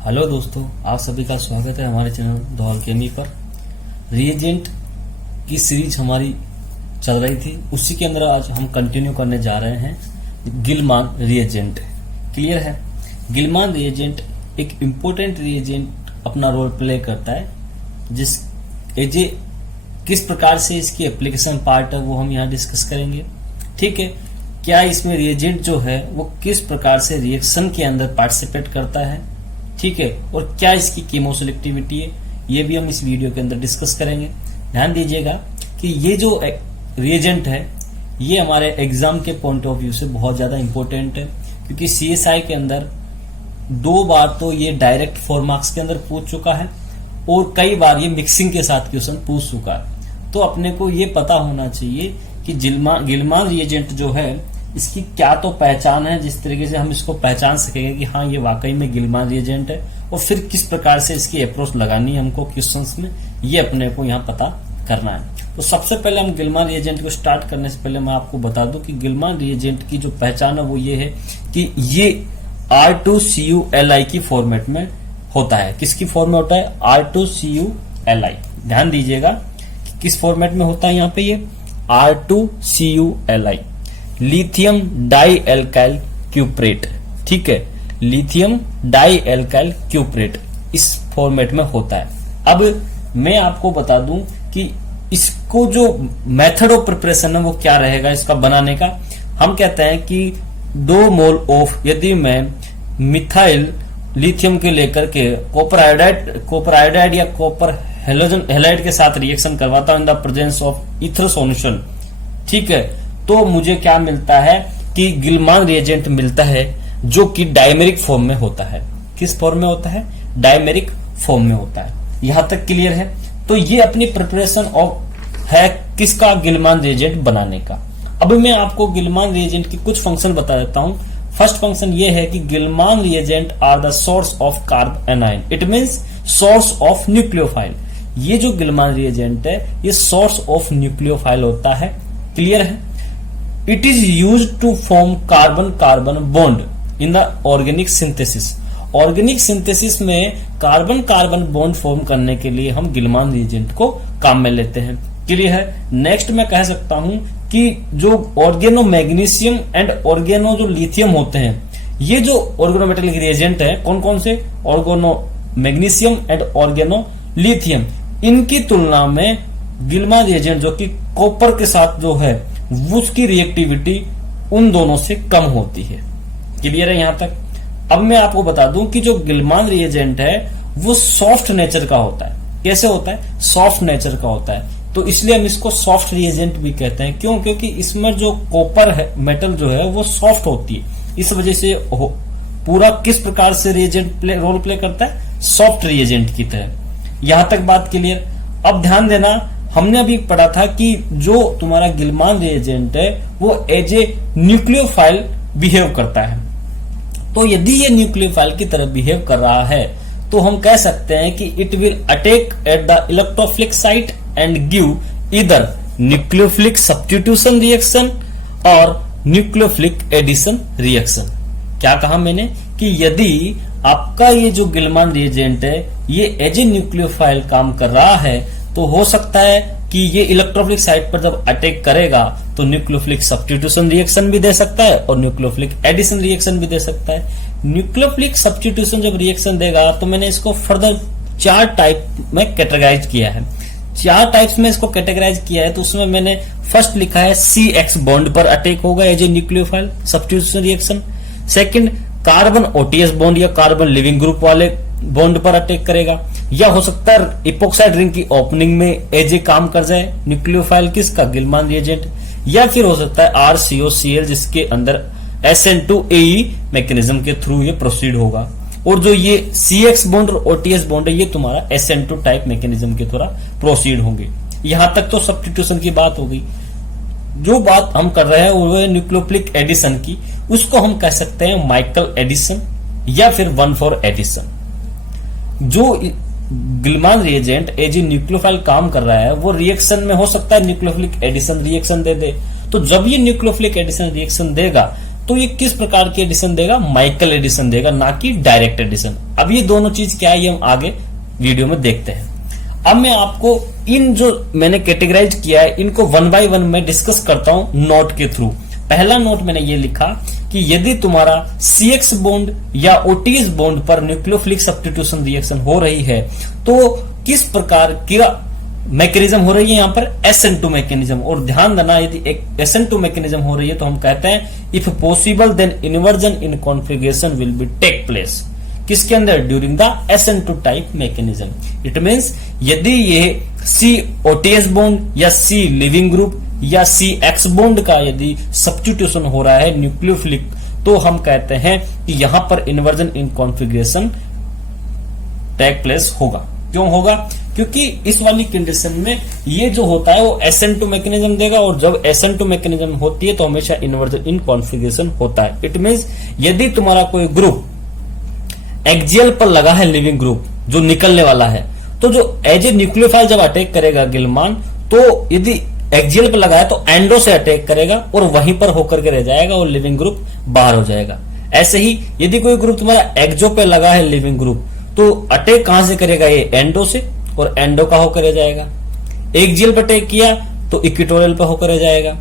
Hello दोस्तों, आप सभी का स्वागत है हमारे चैनल द अल्केमी पर। रिएजेंट की सीरीज हमारी चल रही थी, उसी के अंदर आज हम कंटिन्यू करने जा रहे हैं गिलमान रिएजेंट। क्लियर है? गिलमान रिएजेंट एक इम्पोर्टेंट रिएजेंट अपना रोल प्ले करता है, जिस किस प्रकार से इसकी एप्लीकेशन पार्ट है वो हम यहाँ डिस्कस करेंगे। ठीक है, क्या इसमें रिएजेंट जो है वो किस प्रकार से रिएक्शन के अंदर पार्टिसिपेट करता है, ठीक है, और क्या इसकी कीमोसेलेक्टिविटी है, ये भी हम इस वीडियो के अंदर डिस्कस करेंगे। ध्यान दीजिएगा कि ये जो रिएजेंट है ये हमारे एग्जाम के पॉइंट ऑफ व्यू से बहुत ज्यादा इंपॉर्टेंट है, क्योंकि सीएसआई के अंदर 2 बार तो ये डायरेक्ट 4 मार्क्स के अंदर पूछ चुका है और कई बार ये मिक्सिंग के साथ क्वेश्चन पूछ चुका है। तो अपने को ये पता होना चाहिए कि गिलमान रिएजेंट जो है इसकी क्या तो पहचान है, जिस तरीके से हम इसको पहचान सकेंगे कि हाँ ये वाकई में गिलमान रिएजेंट है, और फिर किस प्रकार से इसकी अप्रोच लगानी है हमको क्वेश्चंस में, ये अपने को यहाँ पता करना है। तो सबसे पहले हम गिलमान रिएजेंट को स्टार्ट करने से पहले मैं आपको बता दूं कि गिलमान रिएजेंट की जो पहचान है वो ये है कि ये R2CuLi की फॉर्मेट में होता है। किसकी फॉर्म में होता है? R2CuLi। ध्यान दीजिएगा कि किस फॉर्मेट में होता है यहाँ पे ये R2CuLi, लिथियम डाई एल्काइल क्यूप्रेट। ठीक है, लिथियम डाई एल्काइल क्यूप्रेट इस फॉर्मेट में होता है। अब मैं आपको बता दूं कि इसको जो मेथड ऑफ प्रिपरेशन है वो क्या रहेगा इसका बनाने का। हम कहते हैं कि 2 मोल ऑफ, यदि मैं मिथाइल लिथियम के लेकर के कॉपर आयोडाइड या कॉपर हेलाइड के साथ रिएक्शन करवाता हूं in the presence of ether solution, ठीक है, तो मुझे क्या मिलता है कि गिलमान रिएजेंट मिलता है जो कि डायमेरिक फॉर्म में होता है। किस फॉर्म में होता है? डायमेरिक फॉर्म में होता है। यहां तक क्लियर है? तो ये अपनी प्रिपरेशन है किसका? गिलमान रिएजेंट बनाने का। अब मैं आपको गिलमान रिएजेंट की कुछ फंक्शन बता देता हूं। फर्स्ट फंक्शन ये है कि Gilman reagent are the source of carbanion, it means source of nucleophile. ये जो गिलमान रिएजेंट है ये सोर्स ऑफ न्यूक्लियोफाइल होता है। क्लियर है? It is used to form carbon-carbon bond in the organic synthesis. Organic synthesis में carbon-carbon bond form करने के लिए हम गिलमान रिएजेंट को काम में लेते हैं। क्लियर है? नेक्स्ट मैं कह सकता हूं कि जो ऑर्गेनो मैग्नीशियम एंड ऑर्गेनो जो लिथियम होते हैं, ये जो ऑर्गेनोमेटेलिक रिएजेंट है, कौन कौन से? Organo magnesium and organo lithium, इनकी तुलना में गिलमान रिएजेंट जो कि कॉपर के साथ जो है उसकी रिएक्टिविटी उन दोनों से कम होती है। क्लियर है यहां तक? अब मैं आपको बता दूं कि जो गिलमान रिएजेंट है वो सॉफ्ट नेचर का होता है। कैसे होता है? सॉफ्ट नेचर का होता है। तो इसलिए हम इसको सॉफ्ट रिएजेंट भी कहते हैं। क्यों? क्योंकि इसमें जो कॉपर है, मेटल जो है वो सॉफ्ट होती है। इस वजह से पूरा किस प्रकार से रिएजेंट रोल प्ले करता है? सॉफ्ट रिएजेंट की तरह। यहां तक बात क्लियर? अब ध्यान देना, हमने अभी पढ़ा था कि जो तुम्हारा गिलमान रिएजेंट है वो एज ए न्यूक्लियोफाइल बिहेव करता है। तो यदि ये न्यूक्लियोफाइल की तरह बिहेव कर रहा है तो हम कह सकते हैं कि it will attack at the electrophilic site and give either nucleophilic substitution reaction और न्यूक्लियोफिलिक एडिशन रिएक्शन। क्या कहा मैंने? कि यदि आपका ये जो गिलमान रिएजेंट है ये एज ए न्यूक्लियोफाइल काम कर रहा है तो हो सकता है कि ये इलेक्ट्रोफिलिक साइट पर जब अटैक करेगा तो न्यूक्लियोफिलिक सब्स्टिट्यूशन रिएक्शन भी दे सकता है और न्यूक्लियोफिलिक एडिशन रिएक्शन भी दे सकता है। न्यूक्लियोफिलिक सब्स्टिट्यूशन जब रिएक्शन देगा तो मैंने इसको फर्दर 4 टाइप में कैटेगराइज किया है। 4 टाइप्स में इसको कैटेगराइज किया है। तो उसमें मैंने फर्स्ट लिखा है CX बॉन्ड पर अटैक होगा as a nucleophile substitution reaction. Second, carbon OTS bond या कार्बन लिविंग ग्रुप वाले बॉन्ड पर अटैक करेगा, या हो सकता है इपोक्साइड रिंग की ओपनिंग में एज ए काम कर जाए न्यूक्लियोफाइल किसका? Gilman reagent. या फिर हो सकता है RCOCl जिसके अंदर SN2AE मैकेनिज्म के थ्रू ये प्रोसीड होगा, और जो ये CX बॉन्ड और OTS बॉन्ड है ये तुम्हारा SN2 टाइप मैकेनिज्म के द्वारा प्रोसीड होंगे। यहां तक तो सब्स्टिट्यूशन की बात हो गई। जो बात हम कर रहे हैं वो है न्यूक्लियोफिलिक एडिशन की। उसको हम कह सकते हैं माइकल एडिशन या फिर 1,4 एडिशन। जो गिलमान रिएजेंट एज ए न्यूक्लियोफाइल काम कर रहा है वो रिएक्शन में हो सकता है न्यूक्लियोफिलिक एडिशन रिएक्शन दे दे। तो जब ये न्यूक्लियोफिलिक एडिशन रिएक्शन देगा तो ये किस प्रकार की एडिशन देगा, माइकल एडिशन देगा, ना कि डायरेक्ट एडिशन। अब ये दोनों चीज क्या है ये हम आगे वीडियो में देखते हैं। अब मैं आपको इन जो मैंने कैटेगराइज किया है इनको वन बाय वन में डिस्कस करता हूं नोट के थ्रू। पहला नोट मैंने ये लिखा कि यदि तुम्हारा CX बॉन्ड या OTS बॉन्ड पर न्यूक्लियोफिलिक सब्स्टिट्यूशन रिएक्शन हो रही है तो किस प्रकार का मैकेनिज्म हो रही है, यहां पर SN2 मैकेनिज्म। और ध्यान देना, यदि एक SN2 मैकेनिज्म हो रही है तो हम कहते हैं if possible then inversion in configuration will be take place. किसके अंदर, during the SN2 type mechanism. It means यदि ये COTS बॉन्ड या C लिविंग ग्रुप या CX बॉन्ड का यदि सब्स्टिट्यूशन हो रहा है न्यूक्लियोफिलिक, तो हम कहते हैं कि यहां पर inversion in configuration take place होगा। क्यों होगा, क्योंकि इस वाली कंडीशन में ये जो होता है वो SN2 मैकेनिज्म देगा, और जब SN2 मैकेनिज्म होती है तो हमेशा इन्वर्जन इन कॉन्फ़िगरेशन होता है। इट मींस यदि तुम्हारा कोई ग्रुप एक्सियल पर लगा है, लिविंग ग्रुप जो निकलने वाला है, तो जो एज ए न्यूक्लियोफाइल जब अटैक करेगा गिलमान, तो यदि एक्सियल पर लगा है तो एंडो से अटैक करेगा और वहीं पर होकर के रह जाएगा और लिविंग ग्रुप बाहर हो जाएगा। ऐसे ही यदि कोई ग्रुप तुम्हारा एक्सो पे लगा है लिविंग ग्रुप, तो अटैक कहां से करेगा, ये एंडो से, और एंडो का होकर रह जाएगा। एक्सियल पर अटैक किया तो इक्वेटोरियल पर होकर रह जाएगा।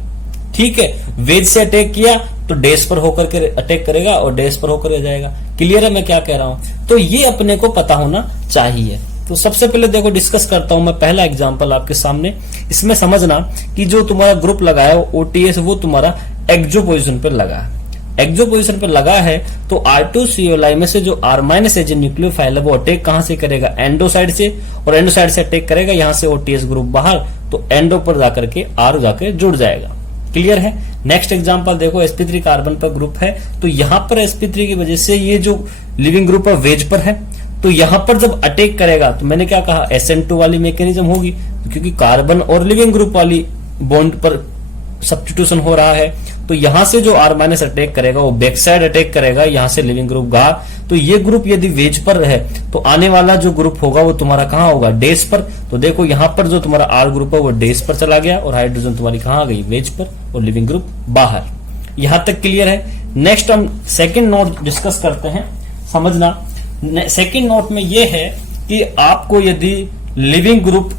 ठीक है, वेज से अटैक किया तो डेस पर होकर के अटैक करेगा और डेस पर होकर रह जाएगा। क्लियर है मैं क्या कह रहा हूं, तो ये अपने को पता होना चाहिए। तो सबसे पहले देखो डिस्कस करता हूं मैं पहला एग्जांपल आपके सामने। इसमें समझना कि जो तुम्हारा ग्रुप लगा है OTS वो तुम्हारा एक्सो पोजीशन पर लगा है। एक्सो पोजीशन पर लगा है तो R2COLI में से जो R- है जो न्यूक्लियोफाइल है वो अटैक कहां से करेगा, एंडो साइड से, और एंडो साइड से अटैक करेगा, यहां से OTS ग्रुप बाहर, तो एंडो पर जाकर के R जाकर जुड़ जाएगा। क्लियर है। नेक्स्ट एग्जांपल देखो, sp3 कार्बन पर ग्रुप है, तो यहां पर sp3 की वजह से ये जो लिविंग ग्रुप है वेज पर है, तो यहां पर जब अटैक करेगा तो मैंने क्या कहा, SN2 वाली मैकेनिज्म होगी, क्योंकि कार्बन और लिविंग ग्रुप वाली बॉन्ड पर सब्स्टिट्यूशन हो रहा है। तो यहां से जो R- अटैक करेगा वो बैक साइड अटैक करेगा, यहां से लिविंग ग्रुप बाहर। तो ये ग्रुप यदि वेज पर है तो आने वाला जो ग्रुप होगा वो तुम्हारा कहां होगा, डेस पर। तो देखो यहां पर जो तुम्हारा R ग्रुप है वो डेस पर चला गया और हाइड्रोजन तुम्हारी कहां आ गई, वेज पर, और लिविंग ग्रुप बाहर। यहां तक क्लियर है। नेक्स्ट हम सेकेंड नोट डिस्कस करते हैं। समझना, सेकेंड नोट में यह है कि आपको यदि लिविंग ग्रुप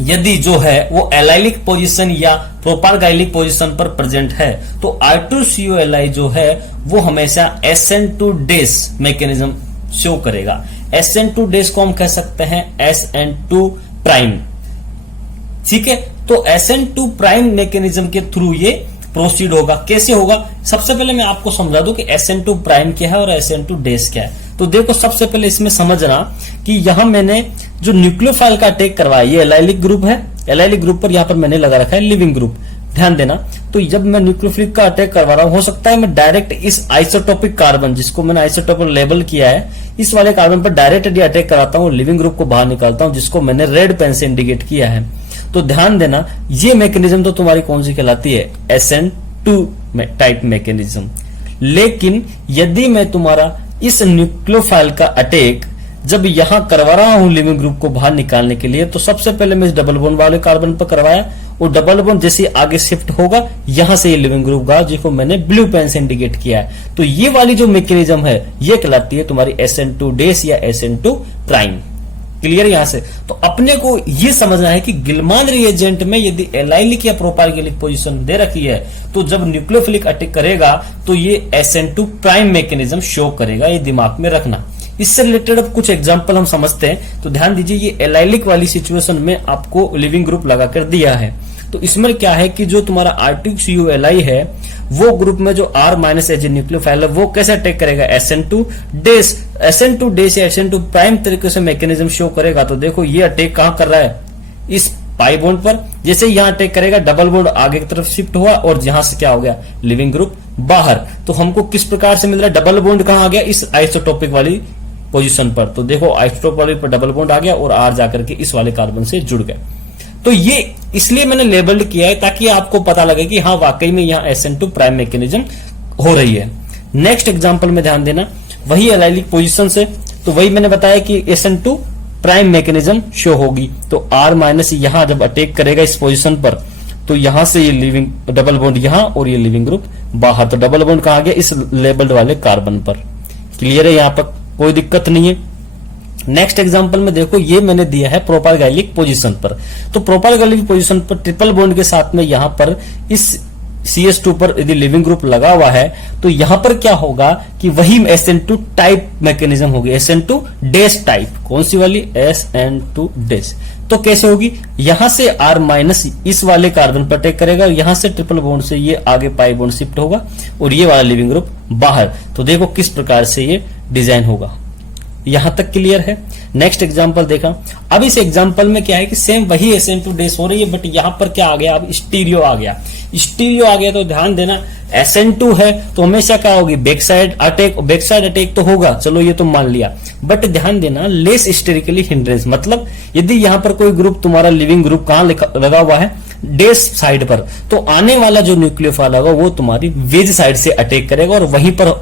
यदि जो है वो एलाइलिक पोजीशन या प्रोपारगाइलिक पोजीशन पर प्रेजेंट है तो R2COLI जो है वो हमेशा SN2 डेस मैकेनिज्म शो करेगा। SN2 डेस को हम कह सकते हैं SN2 प्राइम। ठीक है, तो SN2 प्राइम मैकेनिज्म के थ्रू ये प्रोसीड होगा। कैसे होगा, सबसे पहले मैं आपको समझा दूं कि SN2 प्राइम क्या है और SN2 डेस क्या है। तो देखो सबसे पहले इसमें समझना कि यहां मैंने जो न्यूक्लियोफाइल का अटैक करवाया, ये एलाइलिक ग्रुप है, एलाइलिक ग्रुप पर यहां पर मैंने लगा रखा है लिविंग ग्रुप। ध्यान देना, तो जब मैं न्यूक्लियोफिलिक का अटैक करवा रहा हूं, हो सकता है मैं डायरेक्ट इस आइसोटोपिक कार्बन, जिसको मैंने आइसोटोपिक लेबल किया है, इस वाले कार्बन पर डायरेक्ट यदि अटैक कराता हूं, लिविंग ग्रुप को बाहर निकालता हूं, जिसको मैंने रेड पेन से इंडिकेट किया है। तो ध्यान देना, ये मैकेनिज्म तो तुम्हारी कौन सी कहलाती है, SN2 टाइप मैकेनिज्म। लेकिन यदि मैं तुम्हारा इस न्यूक्लियोफाइल का अटैक जब यहां करवा रहा हूं लिविंग ग्रुप को बाहर निकालने के लिए, तो सबसे पहले मैं इस डबल बॉन्ड वाले कार्बन पर करवाया, और डबल बॉन्ड जैसे आगे शिफ्ट होगा यहां से ये लिविंग ग्रुप गया, जिसको मैंने ब्लू पेन से इंडिकेट किया है। तो ये वाली जो मैकेनिज्म है ये कहलाती है तुम्हारी SN2 डेस या SN2 प्राइम। क्लियर यहां से। तो अपने को यह समझना है कि गिलमान रिएजेंट में यदि एलाइलिक या प्रोपारगैलिक पोजीशन दे रखी है तो जब न्यूक्लियोफिलिक अटैक करेगा तो ये SN2 प्राइम मैकेनिज्म शो करेगा। ये दिमाग में रखना। इससे रिलेटेड अब कुछ एग्जांपल हम समझते हैं। तो ध्यान दीजिए, ये एलाइलिक वाली सिचुएशन में आपको लिविंग ग्रुप लगाकर दिया है। तो इसमें क्या है कि जो तुम्हारा R2COLI है वो ग्रुप में जो R- एज न्यूक्लियोफाइल है वो कैसे अटैक करेगा, SN2 डेस। SN2 डेस या SN2 प्राइम तरीके से मैकेनिज्म शो करेगा। तो देखो ये अटैक कहां कर रहा है, इस पाई बॉन्ड पर। जैसे यहां अटैक करेगा, डबल बॉन्ड आगे की तरफ शिफ्ट हुआ और यहां से क्या हो गया, लिविंग ग्रुप बाहर। तो हमको किस प्रकार से मिल रहा है, डबल बॉन्ड कहां आ गया, इस आइसोटोपिक वाली पोजीशन पर। तो देखो आइसोटोप वाली पर डबल बॉन्ड आ गया और R जाकर के इस वाले कार्बन से जुड़ गया। तो ये इसलिए मैंने लेबल्ड किया है ताकि आपको पता लगे कि हाँ वाकई में यहां SN2 प्राइम मैकेनिज्म हो रही है। नेक्स्ट एग्जांपल में ध्यान देना, वही एलाइलिक पोजीशन से, तो वही मैंने बताया कि SN2 प्राइम मैकेनिज्म शो होगी। तो R- यहां जब अटैक करेगा इस पोजीशन पर, तो यहां से ये लिविंग डबल बॉन्ड यहां और ये लिविंग ग्रुप बाहर। तो डबल बॉन्ड कहाँ गया? इस लेबल्ड वाले कार्बन पर। क्लियर है? यहां पर कोई दिक्कत नहीं है। नेक्स्ट एग्जांपल में देखो, ये मैंने दिया है प्रोपाइलगैलिक पोजीशन पर। तो प्रोपाइलगैलिक पोजीशन पर ट्रिपल बॉन्ड के साथ में यहां पर इस CH2 पर यदि लिविंग ग्रुप लगा हुआ है तो यहां पर क्या होगा कि वही SN2 टाइप मैकेनिज्म होगी, SN2 डैश टाइप। कौन सी वाली? SN2 dash. तो कैसे होगी? यहां से R- इस वाले कार्बन पर अटैक करेगा, यहां से ट्रिपल बॉन्ड से ये आगे पाई बॉन्ड शिफ्ट होगा और ये वाला लिविंग ग्रुप बाहर। तो देखो किस प्रकार से ये डिजाइन होगा। यहां तक क्लियर है? नेक्स्ट एग्जांपल देखा। अब इस एग्जांपल में क्या है कि सेम वही SN2 डैश हो रही है, बट यहां पर क्या आ गया? अब स्टीरियो आ गया। स्टीरियो आ गया तो ध्यान देना, SN2 है तो हमेशा क्या होगी? बैक साइड अटैक तो होगा, चलो ये तो मान लिया, बट ध्यान देना लेस स्टेरिकली हिंड्रेंस। मतलब यदि यहां पर कोई ग्रुप तुम्हारा लिविंग ग्रुप कहां लगा हुआ है? डैश साइड पर, तो आने वाला जो न्यूक्लियोफाइल होगा वो तुम्हारी वेज साइड से अटैक करेगा और वहीं पर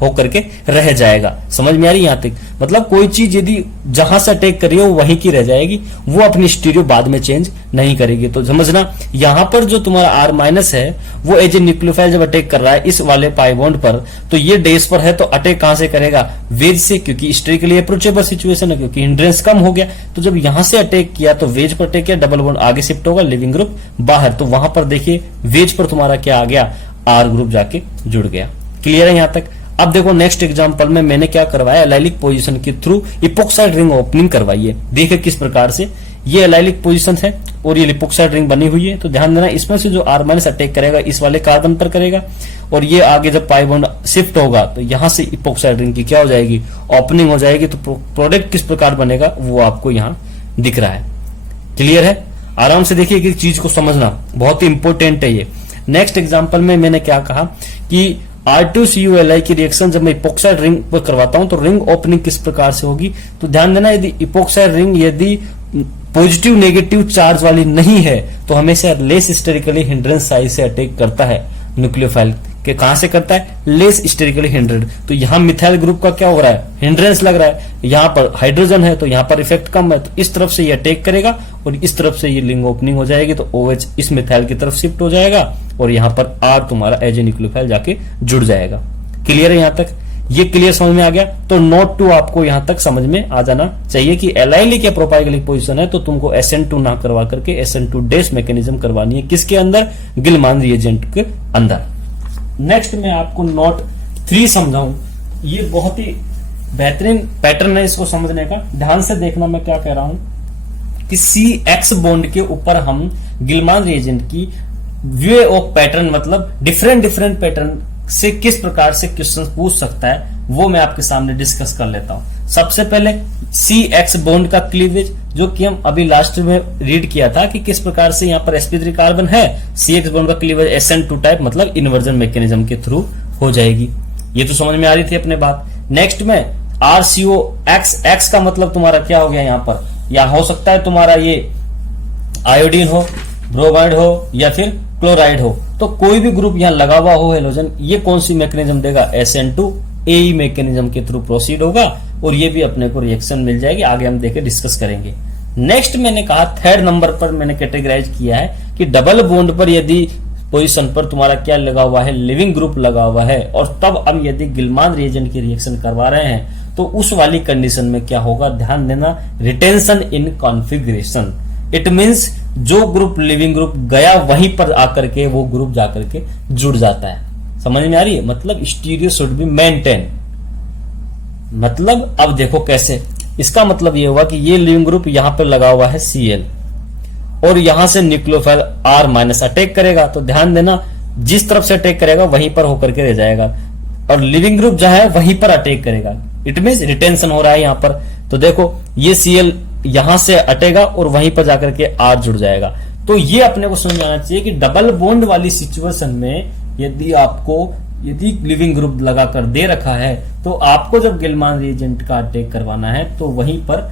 होकर के रह जाएगा। समझ में आ रही? यहां तक मतलब कोई चीज यदि जहां से अटैक कर रही हो वहीं की रह जाएगी, वो अपनी स्टीरियो बाद में चेंज नहीं करेगी। तो समझना, यहां पर जो तुम्हारा R- है वो एज ए न्यूक्लियोफाइल जब अटैक कर रहा है इस वाले पाई बॉन्ड पर, तो ये डैश पर है तो अटैक कहां से करेगा? वेज से, क्योंकि स्टेरिकली अप्रोचेबल सिचुएशन है, क्योंकि हिंड्रेंस कम हो गया। तो जब यहां से अटैक किया तो वेज पर अटैक किया, डबल बॉन्ड आगे शिफ्ट होगा, लिविंग ग्रुप बाहर। तो वहां पर देखिए वेज पर तुम्हारा क्या आ गया? R ग्रुप जाके जुड़ गया। क्लियर है यहां तक? अब देखो नेक्स्ट एग्जांपल में मैंने क्या करवाया? एलाइलिक पोजीशन के थ्रू इपोक्साइड रिंग ओपनिंग करवाई है। देखिए किस प्रकार से ये एलाइलिक पोजीशन है और ये लिपोक्साइड रिंग बनी हुई है। तो ध्यान देना, इसमें से जो R- अटैक करेगा इस वाले कार्बन पर करेगा और ये आगे जब पाई बॉन्ड शिफ्ट होगा तो यहां से इपोक्साइड रिंग की क्या हो जाएगी? ओपनिंग हो जाएगी। तो प्रोडक्ट किस प्रकार बनेगा वो आपको यहां दिख रहा है। क्लियर है? आराम से देखिए कि चीज को समझना बहुत ही इंपॉर्टेंट है ये। नेक्स्ट एग्जांपल में मैंने क्या कहा कि R2CuLi की रिएक्शन जब मैं इपोक्साइड रिंग पर करवाता हूं तो रिंग ओपनिंग किस प्रकार से होगी? तो ध्यान देना, यदि इपोक्साइड रिंग यदि पॉजिटिव नेगेटिव चार्ज वाली नहीं है तो हमेशा लेस स्टेरिकली हिंड्रेंस साइड से अटैक करता है न्यूक्लियोफाइल के। कहां से करता है? Less sterically hindrance. तो यहां मिथाइल ग्रुप का क्या हो रहा है? हिंड्रेंस लग रहा है। यहां पर हाइड्रोजन है तो यहां पर इफेक्ट कम है, तो इस तरफ से ये अटैक करेगा और इस तरफ से ये रिंग ओपनिंग हो जाएगी। तो OH इस मिथाइल की तरफ शिफ्ट हो जाएगा और यहां पर R तुम्हारा एज ए न्यूक्लियोफाइल जाके जुड़ जाएगा। क्लियर है यहां तक? ये क्लियर समझ में आ गया? तो नोट 2 आपको यहां तक समझ में आ जाना चाहिए कि एलाइलिक या प्रोपाइलगैलिक पोजीशन है तो तुमको SN2 ना करवा करके SN2 डैश मैकेनिज्म करवानी है। किसके अंदर? गिलमान रिएजेंट के अंदर। नेक्स्ट मैं आपको नोट 3 समझाऊं। ये बहुत ही बेहतरीन पैटर्न है इसको समझने का। ध्यान से देखना मैं क्या कह रहा हूं कि CX बॉन्ड के ऊपर हम गिलमान रिएजेंट की वे ऑफ पैटर्न, मतलब डिफरेंट पैटर्न से किस प्रकार से क्वेश्चन पूछ सकता है वो मैं आपके सामने डिस्कस कर लेता हूं। सबसे पहले CX बॉन्ड का क्लीवेज, जो कि हम अभी लास्ट में रीड किया था कि किस प्रकार से यहाँ पर sp3 कार्बन है, CX बॉन्ड का क्लीवेज SN2 टाइप मतलब इन्वर्जन मैकेनिज्म के थ्रू हो जाएगी। ये तो समझ में आ रही थी अपने बात। नेक्स्ट में RCOX, X का मतलब तुम्हारा क्या हो गया? यहाँ पर या हो सकता है तुम्हारा ये आयोडीन हो, ब्रोमाइड हो या फिर क्लोराइड हो। तो कोई भी ग्रुप यहाँ लगा हुआ हो हेलोजन, ये कौन सी मैकेनिज्म देगा? SN2 AE मैकेनिज्म के थ्रू प्रोसीड होगा और ये भी अपने को रिएक्शन मिल जाएगी। आगे हम देखे डिस्कस करेंगे। नेक्स्ट मैंने कहा थर्ड नंबर पर मैंने कैटेगराइज किया है कि डबल बॉन्ड पर यदि पोजीशन पर तुम्हारा क्या लगा हुआ है? लिविंग ग्रुप लगा हुआ है और तब हम यदि गिलमान रिएजेंट की रिएक्शन करवा रहे हैं तो उस वाली कंडीशन में क्या होगा? ध्यान देना, retention in configuration. It means जो ग्रुप लिविंग ग्रुप गया वहीं पर आकर के वो ग्रुप जाकर के जुड़ जाता है। समझ में आ रही है? मतलब स्टीरियो शुड बी मेंटेन। मतलब अब देखो कैसे, इसका मतलब ये हुआ कि ये लिविंग ग्रुप यहां पर लगा हुआ है Cl और यहां से न्यूक्लियोफाइल R- अटैक करेगा। तो ध्यान देना, जिस तरफ से अटैक करेगा वहीं पर होकर के रह जाएगा और लिविंग ग्रुप जहां है वहीं पर अटैक करेगा। इट मींस रिटेंशन हो रहा है यहां पर। तो देखो ये Cl यहां से अटेगा और वहीं पर जाकर के R जुड़ जाएगा। तो ये अपने को समझ आना चाहिए कि डबल बॉन्ड वाली सिचुएशन में यदि लिविंग ग्रुप लगाकर दे रखा है तो आपको जब गिलमान रिएजेंट का अटैक करवाना है तो वहीं पर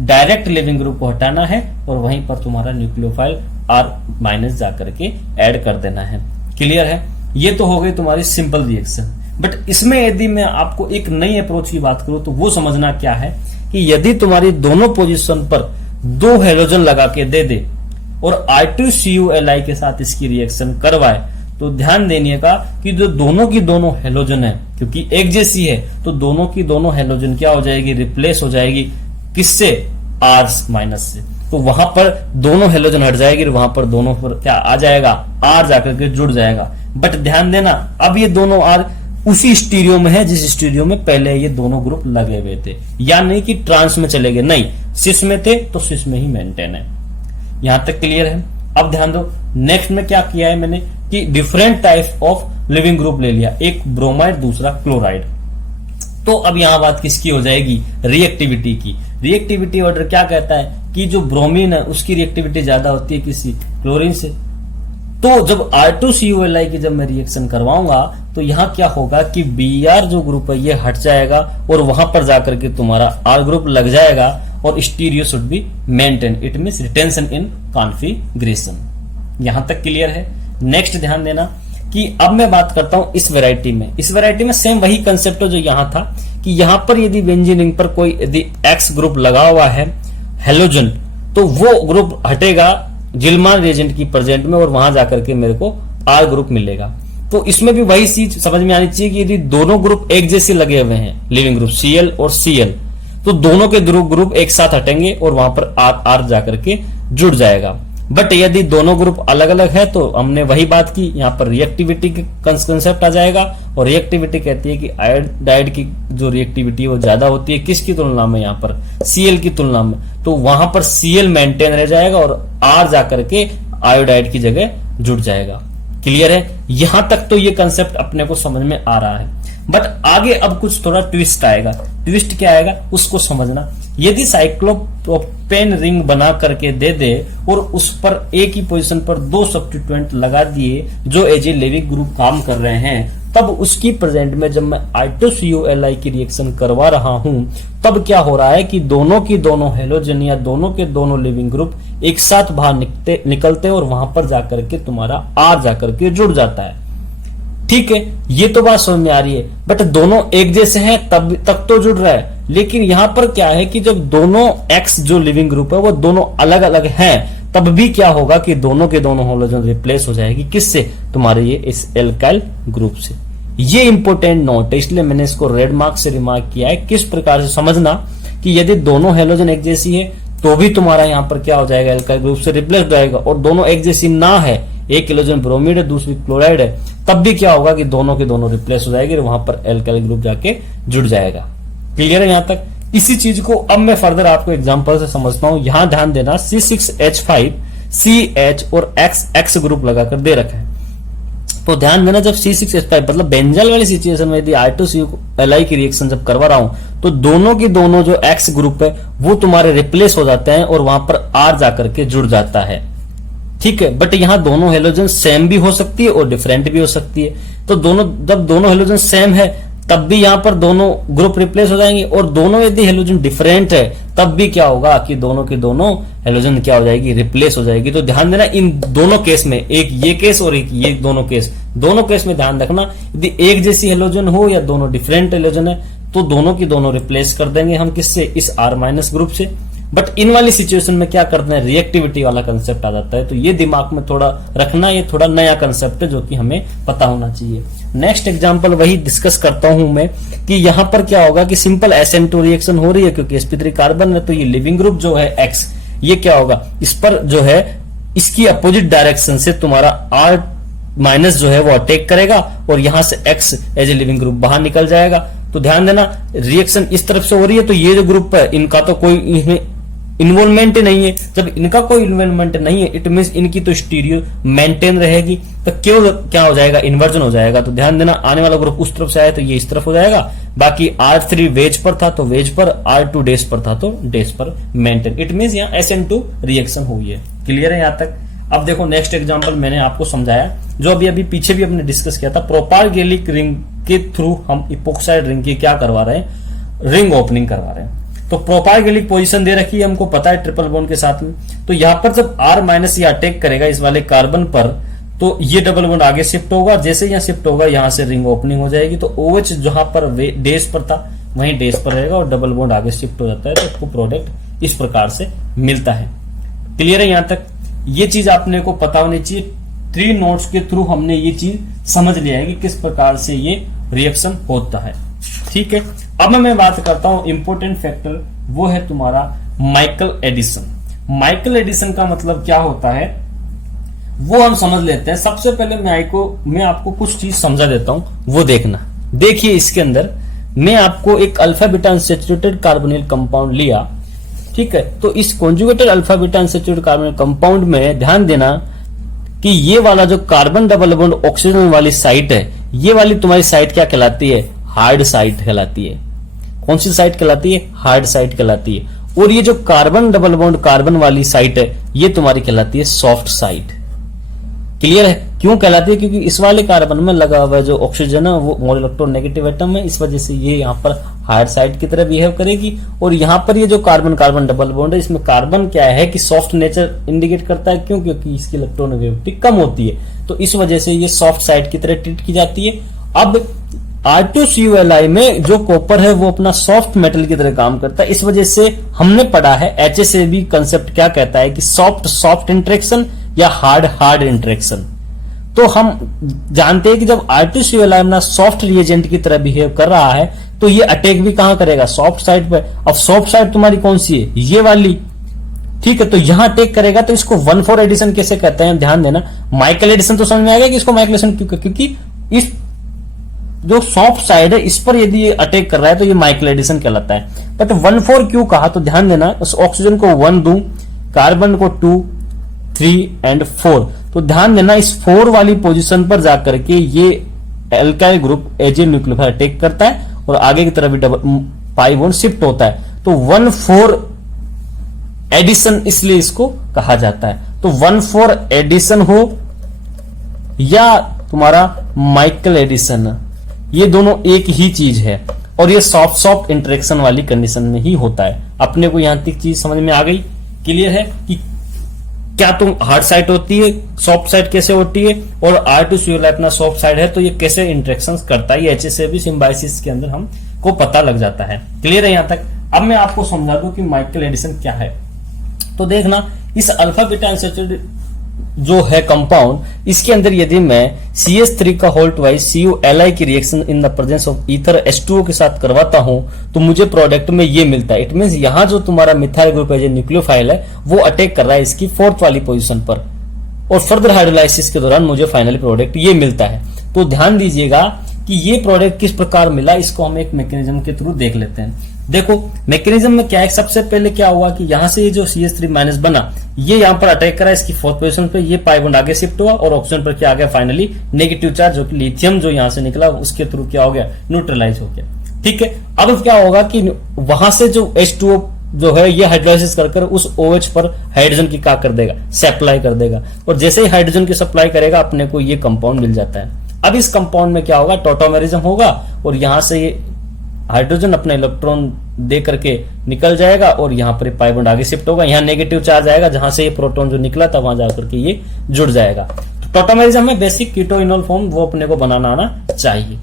डायरेक्ट लिविंग ग्रुप को हटाना है और वहीं पर तुम्हारा न्यूक्लियोफाइल R- जाकर के ऐड कर देना है। क्लियर है? ये तो हो गई तुम्हारी सिंपल रिएक्शन। बट इसमें यदि मैं आपको एक नई अप्रोच की बात करूं तो वो समझना क्या है कि यदि तुम्हारी दोनों पोजीशन पर 2 हेलोजन लगा के दे दे और R2CuLi के साथ इसकी रिएक्शन करवाए तो ध्यान देने का कि जो दोनों की दोनों हेलोजन है, क्योंकि एक जैसी है तो दोनों की दोनों हेलोजन क्या हो जाएगी, रिप्लेस हो जाएगी किससे, R माइनस से। तो वहां पर दोनों हेलोजन हट जाएगी, वहां पर दोनों पर क्या आ जाएगा, R जाकर के जुड़ जाएगा। बट ध्यान देना अब ये दोनों R उसी स्टीरियो में है जिस स्टीरियो में पहले ये दोनों ग्रुप लगे हुए थे, या नहीं कि ट्रांस में चले गए, नहीं, सिस में थे तो सिस में ही मेंटेन है। यहां तक क्लियर है। अब ध्यान दो नेक्स्ट में क्या किया है मैंने कि different type of leaving group ले लिया, एक ब्रोमाइड दूसरा क्लोराइड। तो अब यहां बात किसकी हो जाएगी, रिएक्टिविटी की। रिएक्टिविटी ऑर्डर क्या कहता है कि जो ब्रोमीन है उसकी रिएक्टिविटी ज्यादा होती है किसी क्लोरीन से। तो जब R2CuLi की जब मैं रिएक्शन करवाऊंगा तो यहां क्या होगा कि Br जो ग्रुप है ये हट जाएगा और वहां पर जाकर के तुम्हारा R ग्रुप लग जाएगा और stereo should be maintain, it means retention in configuration. यहां तक क्लियर है। नेक्स्ट ध्यान देना कि अब मैं बात करता हूं इस वैरायटी में। इस वैरायटी में सेम वही कंसेप्ट है जो यहां था कि यहां पर यदि बेंजीन रिंग पर कोई यदि X ग्रुप लगा हुआ है हेलोजन, तो वो ग्रुप हटेगा जिल्मान रिएजेंट की प्रेजेंट में और वहां जाकर के मेरे को R ग्रुप मिलेगा। तो इसमें भी वही चीज समझ में आनी चाहिए कि यदि दोनों ग्रुप एक जैसे लगे हुए हैं, लिविंग ग्रुप Cl और Cl, तो दोनों के ग्रुप एक साथ हटेंगे और वहां पर R जाकर के जुड़ जाएगा। बट यदि दोनों ग्रुप अलग अलग है तो हमने वही बात की, यहां पर रिएक्टिविटी के कंसेप्ट आ जाएगा और रिएक्टिविटी कहती है कि आयोडाइड की जो रिएक्टिविटी है वो ज्यादा होती है किसकी तुलना में, यहां पर Cl की तुलना में। तो वहां पर Cl मेंटेन रह जाएगा और R जाकर के आयोडाइड की जगह जुड़ जाएगा। क्लियर है। यहां तक तो ये कंसेप्ट अपने को समझ में आ रहा है। बट आगे अब कुछ थोड़ा ट्विस्ट आएगा। ट्विस्ट क्या आएगा उसको समझना। यदि साइक्लोप्रोपेन रिंग बना करके दे दे और उस पर एक ही पोजीशन पर दो सब्स्टिट्यूएंट लगा दिए जो एज ए लिविंग ग्रुप काम कर रहे हैं, तब उसकी प्रेजेंट में जब मैं I2CuLi की रिएक्शन करवा रहा हूं तब क्या हो रहा है कि दोनों की दोनों हेलोजन या दोनों के दोनों लिविंग ग्रुप एक साथ बाहर निकलते हैं और वहां पर जाकर के तुम्हारा R जाकर के जुड़ जाता है। ठीक है, ये तो बात समझ में आ रही है। बट दोनों एक जैसे हैं तब तक तो जुड़ रहा है, लेकिन यहां पर क्या है कि जब दोनों X जो लिविंग ग्रुप है वो दोनों अलग अलग हैं तब भी क्या होगा कि दोनों के दोनों हेलोजन रिप्लेस हो जाएगी किससे, तुम्हारे ये इस एल्काइल ग्रुप से। ये इंपॉर्टेंट नोट है, इसलिए मैंने इसको रेड मार्क से रिमार्क किया है। किस प्रकार से समझना कि यदि दोनों हेलोजन एक जैसी है तो भी तुम्हारा यहां पर क्या हो जाएगा, एल्काइल ग्रुप से रिप्लेस हो जाएगा। और दोनों एक जैसी ना है, एक हेलोजन ब्रोमीड है दूसरी क्लोराइड है, तब भी क्या होगा कि दोनों के दोनों रिप्लेस हो जाएगी और वहां पर एल्काइल ग्रुप जाके जुड़ जाएगा। क्लियर है यहां तक। इसी चीज को अब मैं फर्दर आपको एग्जांपल से समझता हूं। यहां ध्यान देना C6H5 CH और X ग्रुप लगाकर दे रखा है। तो ध्यान देना जब C6H5 मतलब बेंजल वाली सिचुएशन में यदि I2CuLi की रिएक्शन जब करवा रहा हूं तो दोनों की दोनों जो X ग्रुप है वो तुम्हारे रिप्लेस हो जाते हैं और वहां पर R जाकर के जुड़ जाता है। ठीक है, बट यहां दोनों हेलोजन सेम भी हो सकती है और डिफरेंट भी हो सकती है। तो जब दोनों हेलोजन सेम है तब भी यहां पर दोनों ग्रुप रिप्लेस हो जाएंगे, और दोनों यदि हेलोजन डिफरेंट है तब भी क्या होगा कि दोनों के दोनों हेलोजन क्या हो जाएगी, रिप्लेस हो जाएगी। तो ध्यान देना इन दोनों केस में, एक ये केस और एक ये दोनों केस में ध्यान रखना, यदि एक जैसी हेलोजन हो या दोनों डिफरेंट हेलोजन है तो दोनों की दोनों रिप्लेस कर देंगे हम किससे, इस R- ग्रुप से। बट इन वाली सिचुएशन में क्या करते हैं, रिएक्टिविटी वाला कंसेप्ट आ जाता है। तो ये दिमाग में थोड़ा रखना, ये थोड़ा नया कंसेप्ट है जो कि हमें पता होना चाहिए। नेक्स्ट एग्जांपल वही डिस्कस करता हूं मैं कि यहां पर क्या होगा कि सिंपल SN2 रिएक्शन हो रही है क्योंकि sp3 कार्बन है, तो ये लिविंग ग्रुप जो है X, ये क्या होगा, इस पर जो है इसकी अपोजिट डायरेक्शन से तुम्हारा R- जो है वो अटैक करेगा और यहां से X as a leaving group बाहर निकल जाएगा। तो ध्यान देना रिएक्शन इस तरफ से हो रही है, तो ये जो ग्रुप है इनका तो कोई इसमें इन्वॉल्वमेंट नहीं है। जब इनका कोई इन्वॉल्वमेंट नहीं है इट मींस इनकी तो स्टीरियो मेंटेन रहेगी, तो क्यों क्या हो जाएगा, इन्वर्जन हो जाएगा। तो ध्यान देना आने वाला ग्रुप उस तरफ से आया तो ये इस तरफ हो जाएगा, बाकी R3 वेज पर था तो वेज पर, R2 डेस पर था तो डेस पर मेंटेन। इट मींस यहाँ SN2 रिएक्शन हुई है। क्लियर है यहाँ तक। अब देखो नेक्स्ट एग्जांपल मैंने आपको समझाया जो अभी पीछे भी हमने डिस्कस किया था। प्रोपारगैलिक रिंग के थ्रू हम इपोक्साइड रिंग की क्या करवा रहे हैं, रिंग ओपनिंग करवा रहे हैं। तो प्रोपारगैलिक पोजीशन दे रखी है हमको पता है ट्रिपल बॉन्ड के साथ में। तो यहां पर जब R- ये अटैक करेगा इस वाले कार्बन पर तो ये डबल बॉन्ड आगे शिफ्ट होगा, जैसे यहां शिफ्ट होगा यहां से रिंग ओपनिंग हो जाएगी। तो OH जहां पर डेस पर था वहीं डेस पर रहेगा और डबल बॉन्ड आगे शिफ्ट हो जाता है, तो आपको प्रोडक्ट इस प्रकार से मिलता है। क्लियर है यहां तक। ये चीज आपने को पता होनी चाहिए। 3 नोट्स के थ्रू हमने ये चीज समझ लिया है कि किस प्रकार से ये रिएक्शन होता है। ठीक है, अब मैं बात करता हूं इंपॉर्टेंट फैक्टर, वो है तुम्हारा माइकल एडिसन। माइकल एडिसन का मतलब क्या होता है वो हम समझ लेते हैं। सबसे पहले मैं आपको कुछ चीज समझा देता हूं, वो देखना। देखिए इसके अंदर मैं आपको एक alpha beta unsaturated carbonyl compound लिया, ठीक है। तो इस conjugated alpha beta unsaturated carbonyl compound में ध्यान देना कि ये वाला जो कार्बन डबल बॉन्ड ऑक्सीजन वाली साइट है, ये वाली तुम्हारी साइट क्या कहलाती है? हार्ड साइट कहलाती है। कौन सी साइट कहलाती है? हार्ड साइट कहलाती है। और ये जो कार्बन डबल बॉन्ड कार्बन वाली साइट है, ये तुम्हारी कहलाती है सॉफ्ट साइट। क्लियर है? क्यों कहलाती है? क्योंकि इस वाले कार्बन में लगा हुआ जो ऑक्सीजन है वो मोल इलेक्ट्रॉन नेगेटिव एटम है, इस वजह से ये यहाँ पर हार्ड साइड की तरह बिहेव करेगी। और यहाँ पर ये जो कार्बन कार्बन डबल बॉन्ड है, इसमें कार्बन क्या है कि सॉफ्ट नेचर इंडिकेट करता है। क्यों? क्योंकि इसकी इलेक्ट्रॉनिक कम होती है, तो इस वजह से ये सॉफ्ट साइड की तरह ट्रीट की जाती है। अब R2CuLi में जो कॉपर है वो अपना सॉफ्ट मेटल की तरह काम करता है, इस वजह से हमने पढ़ा है HSAB कंसेप्ट क्या कहता है कि सॉफ्ट सॉफ्ट इंटरेक्शन या हार्ड हार्ड इंटरेक्शन। तो हम जानते हैं कि जब R2CuLi अपना सॉफ्ट रिएजेंट की तरह बिहेव कर रहा है तो ये अटैक भी कहां करेगा? सॉफ्ट साइड पर। अब सॉफ्ट साइड तुम्हारी कौन सी है? ये वाली, ठीक है। तो यहां अटैक करेगा, तो इसको 1,4 एडिशन कैसे कहते हैं ध्यान देना। माइकल एडिशन तो समझ में आ गया कि इसको माइकल एडिशन क्यों, क्योंकि इस जो सॉफ्ट साइड है इस पर यदि ये अटैक कर रहा है तो ये माइकल एडिशन कहलाता है। बट 1,4 क्यों कहा? तो ध्यान देना, उस ऑक्सीजन को 1 दूं, कार्बन को 2, 3 एंड 4। तो ध्यान देना इस 4 वाली पोजीशन पर जाकर के ये एल्काइल ग्रुप एजे न्यूक्लियोफाइल अटैक करता है और आगे की तरफ भी डबल पाई बॉन्ड शिफ्ट होता है। तो 1,4 एडिशन इसलिए इसको कहा जाता है। तो 1,4 एडिशन हो या तुम्हारा माइकल एडिशन, ये दोनों एक ही चीज है और ये सॉफ्ट सॉफ्ट इंटरेक्शन वाली कंडीशन में ही होता है। अपने को यहां तक चीज समझ में आ गई? क्लियर है कि क्या तुम हार्ड साइड होती है, सॉफ्ट साइड कैसे होती है, और R2CuLi अपना सॉफ्ट साइड है तो ये कैसे इंटरेक्शन करता है, ये HSAB सिम्बायोसिस के अंदर हमको पता लग जाता है। क्लियर है यहां तक? अब मैं आपको समझा दूं कि माइकल एडिशन क्या है। तो देखना, इस अल्फा बीटा अनसैचुरेटेड जो है कंपाउंड, इसके अंदर यदि मैं CH3 का होल ट्वाइस CuLi की reaction in the presence of ether H2O के साथ करवाता हूं तो मुझे प्रोडक्ट में ये मिलता है। इट मींस यहां जो तुम्हारा मिथाइल ग्रुप है जो न्यूक्लियोफाइल है वो अटैक कर रहा है इसकी 4th वाली पोजीशन पर, और फर्दर हाइड्रोलाइसिस के दौरान मुझे फाइनली प्रोडक्ट ये मिलता है। तो ध्यान दीजिएगा कि ये प्रोडक्ट किस प्रकार मिला, इसको हम एक मैकेनिज्म के थ्रू देख लेते हैं। देखो मैकेनिज्म में क्या है, सबसे पहले क्या हुआ कि यहां से ये जो CH3- बना, ये यहां पर अटैक करा इसकी 4th पोजीशन पे, ये पाई बॉन्ड आगे शिफ्ट हुआ और ऑक्सीजन पर क्या आ गया? फाइनली नेगेटिव चार्ज जो कि लिथियम जो यहां से निकला उसके थ्रू क्या हो गया? न्यूट्रलाइज हो गया। ठीक है, अब क्या होगा कि वहां से जो H2O जो है ये हाइड्रोलाइसिस कर उस OH पर हाइड्रोजन की क्या कर देगा? सप्लाई कर देगा, और जैसे ही हाइड्रोजन की सप्लाई करेगा अपने को ये कंपाउंड मिल जाता है। अब इस कंपाउंड में क्या होगा? टॉटोमेरिज्म होगा और यहां से ये हाइड्रोजन अपने इलेक्ट्रॉन दे करके निकल जाएगा और यहां पर पाई बॉन्ड आगे शिफ्ट होगा, यहां नेगेटिव चार्ज आएगा, जहां से ये प्रोटॉन जो निकला था वहां जाकर के ये जुड़ जाएगा। तो टॉटोमेरिज्म में बेसिक कीटोइनोल फॉर्म वो अपने को बनाना आना चाहिए।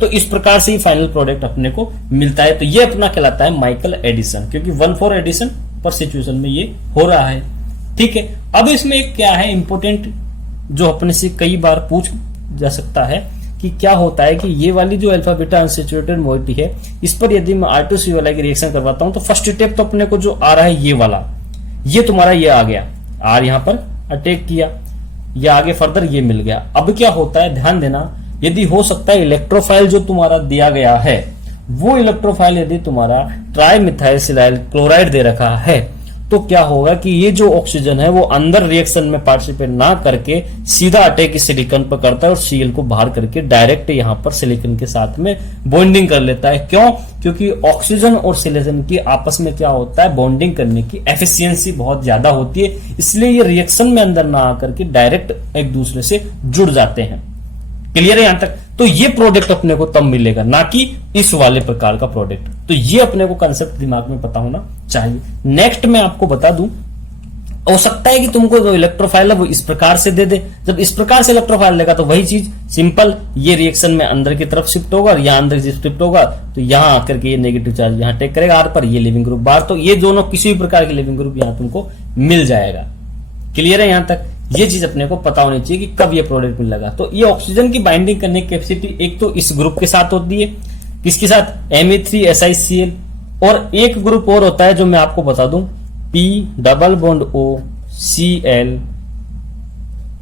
तो इस प्रकार से ही फाइनल प्रोडक्ट अपने को मिलता है। तो ये अपना कहलाता है माइकल एडिशन, क्योंकि 1,4 एडिशन पर सिचुएशन में ये हो रहा है। ठीक है, अब इसमें एक क्या है इंपोर्टेंट जो अपने से कई बार पूछ जा सकता है कि क्या होता है कि ये वाली जो अल्फा बीटा अनसैचुरेटेड मोइटी है, इस पर यदि मैं R2CuLi की रिएक्शन करवाता हूं तो फर्स्ट स्टेप तो अपने को जो आ रहा है ये वाला, ये तुम्हारा ये आ गया, R यहां पर अटैक किया, ये आगे फर्दर ये मिल गया। अब क्या होता है ध्यान देना, यदि हो सकता है इलेक्ट्रोफाइल जो तुम्हारा दिया गया है वो इलेक्ट्रोफाइल यदि तुम्हारा ट्राइमिथाइलसिलाइल क्लोराइड दे रखा है तो क्या होगा कि ये जो ऑक्सीजन है वो अंदर रिएक्शन में पार्टिसिपेट ना करके सीधा अटैक इस सिलिकॉन पर करता है और Cl को बाहर करके डायरेक्ट यहां पर सिलिकॉन के साथ में बॉन्डिंग कर लेता है। क्यों? क्योंकि ऑक्सीजन और सिलिकॉन की आपस में क्या होता है? बॉन्डिंग करने की एफिशिएंसी बहुत ज्यादा होती है, इसलिए ये रिएक्शन में अंदर ना आकर के डायरेक्ट एक दूसरे से जुड़ जाते हैं। क्लियर है यहां तक? तो ये प्रोडक्ट अपने को तब मिलेगा, ना कि इस वाले प्रकार का प्रोडक्ट। तो ये अपने को कंसेप्ट दिमाग में पता होना चाहिए। नेक्स्ट मैं आपको बता दूं, हो सकता है कि तुमको जो इलेक्ट्रोफाइल है वो इस प्रकार से दे दे। जब इस प्रकार से इलेक्ट्रोफाइल देगा तो वही चीज सिंपल, ये रिएक्शन में अंदर की तरफ शिफ्ट होगा और यहां अंदर शिफ्ट होगा तो यहां आकर के ये नेगेटिव चार्ज यहां टेक करेगा आर पर, ये लिविंग ग्रुप बाहर, तो ये दोनों किसी भी प्रकार के लिविंग ग्रुप यहां तुमको मिल जाएगा। क्लियर है यहां तक? ये चीज अपने को पता होनी चाहिए कि कब ये प्रोडक्ट मिलेगा। तो ये ऑक्सीजन की बाइंडिंग करने की कैपेसिटी एक तो इस ग्रुप के साथ होती है, किसके साथ, Me3SiCl, और एक ग्रुप और होता है जो मैं आपको बता दूं, P double bond O Cl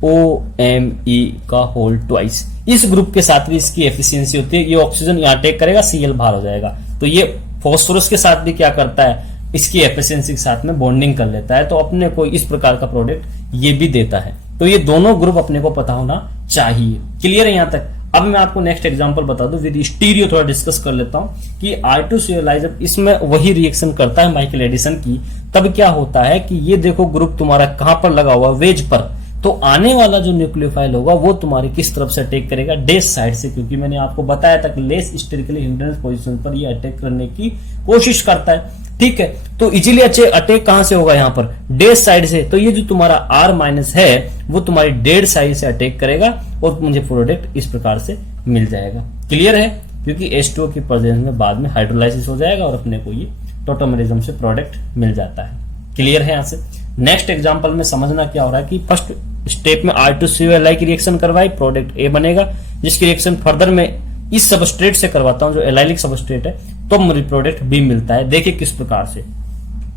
OMe का होल ट्वाइस। इस ग्रुप के साथ भी इसकी एफिशिएंसी होती है। ये ऑक्सीजन यहां टेक करेगा, Cl बाहर हो जाएगा। तो ये फॉस्फोरस के साथ भी क्या करता है, इसकी एफिशिएंसी के साथ में बॉन्डिंग कर लेता है। तो अपने को इस प्रकार का प्रोडक्ट ये भी देता है। तो ये दोनों ग्रुप अपने को पता होना चाहिए। क्लियर है यहां तक? अब मैं आपको नेक्स्ट एग्जांपल बता दूं, विद स्टीरियो थोड़ा डिस्कस कर लेता हूं कि R2Cl जब इसमें वही रिएक्शन करता है माइकल एडिसन की, तब क्या होता है कि ये देखो ग्रुप तुम्हारा कहां पर लगा हुआ, वेज पर। तो आने वाला जो न्यूक्लियोफाइल होगा वो तुम्हारी किस तरफ से अटैक करेगा, डैश साइड से, क्योंकि मैंने आपको बताया था कि लेस स्टेरिकली हिंड्रेंस पोजीशन पर ये अटैक करने की कोशिश करता है। ठीक है, तो इजीली अटैक कहां से होगा, यहां पर डैश साइड से। तो ये जो तुम्हारा R- है वो तुम्हारी डेड साइड से अटैक करेगा और मुझे प्रोडक्ट इस प्रकार से मिल जाएगा। क्लियर है? क्योंकि H2O की प्रेजेंस में बाद में हाइड्रोलाइसिस हो जाएगा और अपने को ये टोटोमेरिज्म से प्रोडक्ट मिल जाता है। क्लियर है? यहां से नेक्स्ट एग्जांपल में समझना क्या हो रहा है कि फर्स्ट स्टेप में R2Cl की रिएक्शन करवाई, प्रोडक्ट A बनेगा, जिसकी रिएक्शन फर्दर में इस सबस्ट्रेट से करवाता हूं जो एलाइलिक सबस्ट्रेट है, तो मुझे प्रोडक्ट B मिलता है। देखिए किस प्रकार से,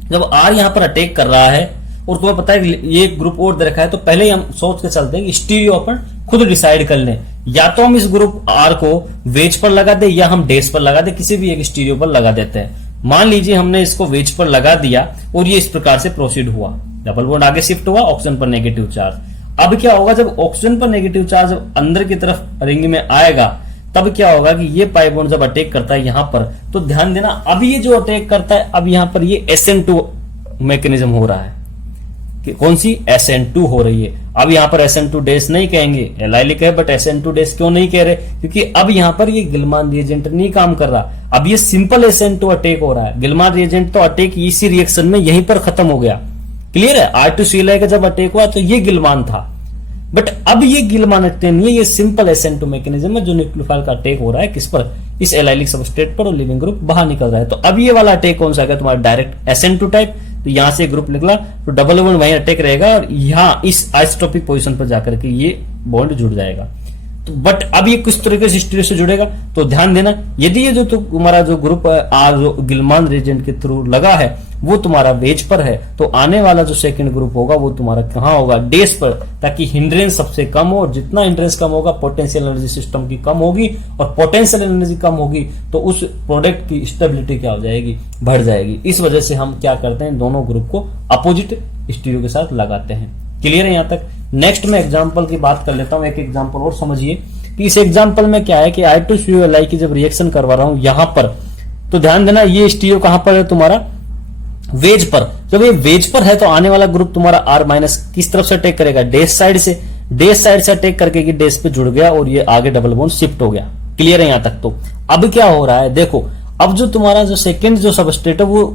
जब R यहां पर अटैक कर रहा है और तुम्हें पता है ये ग्रुप और दे रखा है, तो पहले ही हम सोच के चलते हैं कि स्टीरियो अपन खुद डिसाइड कर लें, या तो हम इस ग्रुप R को वेज पर लगा दे या हम डैश पर लगा दे, किसी भी एक स्टीरियो पर लगा देते हैं। मान लीजिए हमने इसको वेज पर लगा दिया और ये इस प्रकार से प्रोसीड हुआ, डबल बॉन्ड आगे शिफ्ट हुआ, ऑक्सीजन पर नेगेटिव चार्ज। अब क्या होगा, जब ऑक्सीजन पर नेगेटिव चार्ज अंदर की तरफ रिंग में आएगा, तब क्या होगा कि ये पाई बॉन्ड जब अटैक करता है यहां पर, तो ध्यान देना अब ये जो अटैक करता है, अब यहां पर ये SN2 मैकेनिज्म हो रहा है। कि कौन सी, SN2 हो रही है। अब यहां पर SN2 डैश नहीं कहेंगे, एलाइलिक है, बट SN2 डैश क्यों नहीं कह रहे, क्योंकि अब यहां पर ये गिलमान रिएजेंट नहीं काम कर रहा, अब ये सिंपल SN2 अटैक हो रहा है। गिलमान रिएजेंट तो अटैक इसी रिएक्शन में यहीं पर खत्म हो गया। क्लियर है? R2Cl का जब अटैक हुआ तो ये गिलमान था, बट अब ये गिलमान अटैक नहीं है, ये सिंपल SN2 मैकेनिज्म है जो न्यूक्लियोफाइल का अटैक हो रहा है किस पर, इस एलाइलिक सबस्ट्रेट पर, और लिविंग ग्रुप बाहर निकल रहा है। तो अब ये वाला अटैक कौन सा है, तुम्हारा डायरेक्ट SN2 टाइप। तो यहां से ग्रुप निकला तो डबल बॉन्ड वहीं अटैक रहेगा और यहां इस आइसोटोपिक पोजीशन पर जाकर के ये बॉन्ड जुड़ जाएगा। तो बट अब ये किस तरीके से स्टीरियो से जुड़ेगा, तो ध्यान देना, यदि ये जो तुम्हारा जो ग्रुप R जो गिलमान रिएजेंट के थ्रू लगा है वो तुम्हारा वेज पर है, तो आने वाला जो सेकंड ग्रुप होगा वो तुम्हारा कहां होगा, डैश पर, ताकि हिंड्रेंस सबसे कम हो। और जितना हिंड्रेंस कम होगा पोटेंशियल एनर्जी सिस्टम की कम होगी, और पोटेंशियल एनर्जी कम होगी तो उस प्रोडक्ट की स्टेबिलिटी क्या हो जाएगी, बढ़ जाएगी। इस वजह से हम क्या करते हैं, दोनों ग्रुप को अपोजिट स्टीरियो के साथ लगाते हैं। क्लियर है यहां तक? नेक्स्ट में एग्जांपल की बात कर लेता हूं, एक एग्जांपल और समझिए कि इस एग्जांपल में क्या है कि R2Cl की जब रिएक्शन करवा रहा हूं यहां पर, तो ध्यान देना ये स्टीरियो कहां पर है, तुम्हारा वेज पर। जब ये वेज पर है तो आने वाला ग्रुप तुम्हारा R- किस तरफ से अटैक करेगा, डैश साइड से। डैश साइड से अटैक करके डैश पे जुड़ गया और ये आगे डबल बॉन्ड शिफ्ट हो गया। क्लियर है यहां तक? तो अब क्या हो रहा है, देखो अब जो तुम्हारा जो सेकंड जो सबस्ट्रेट है वो